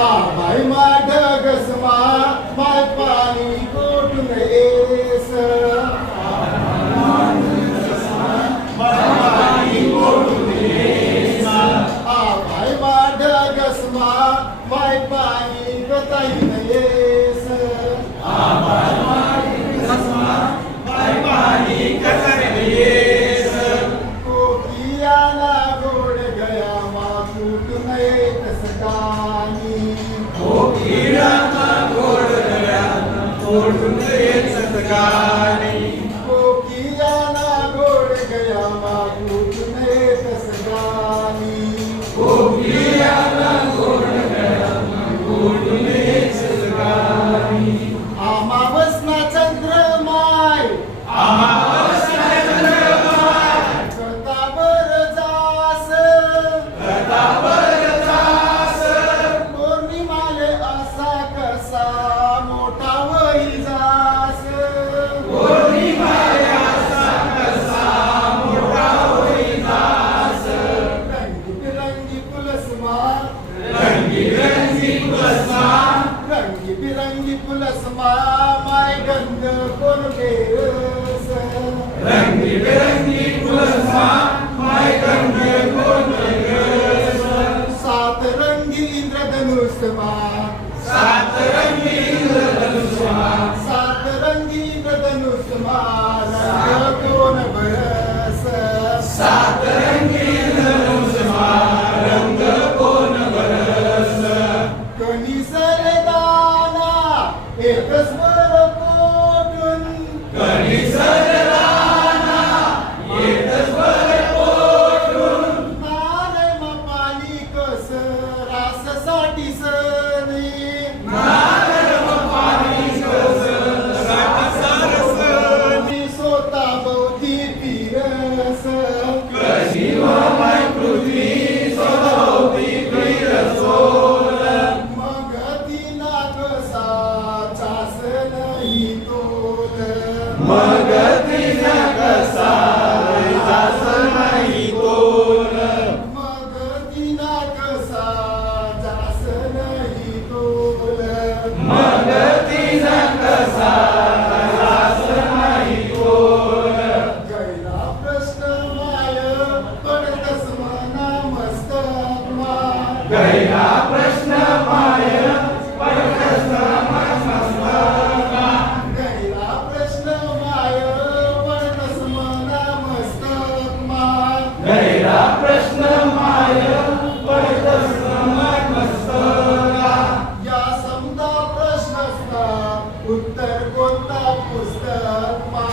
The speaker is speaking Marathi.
बाई माढगसमा माय पाणी कोठून येस बाई माढगसमा माय पाणी कताईन येस कोकियाला गोड गया मा कुठून येत सकानी कोकियाला गोड गया मा कुठून येत सकानी अमावस्ना चंद्रमाय कथाबर जास पौर्णिमाले असा कसा मोठा होई जास रंगी बिरंगी पुलसमा माय गंध कोण बेरस सात रंगी इंद्रधनुष्मा सात रंगी इंद्रधनुष्मा रंग कोण बरस कणीसर दाना एकच वर पोटून नालय मा पाणी कस राससाठी सनी सोता भोवती फिरस मग तिला कसा चास नाही तोल मग तिला कसा जास नाही तोल गैला प्रश्न माय पडतस मना मस्तक मा गैला प्रश्न माय पडतस मना मस्तक मा या समजा प्रश्नसचा उत्तर कोणता पुस्तक मा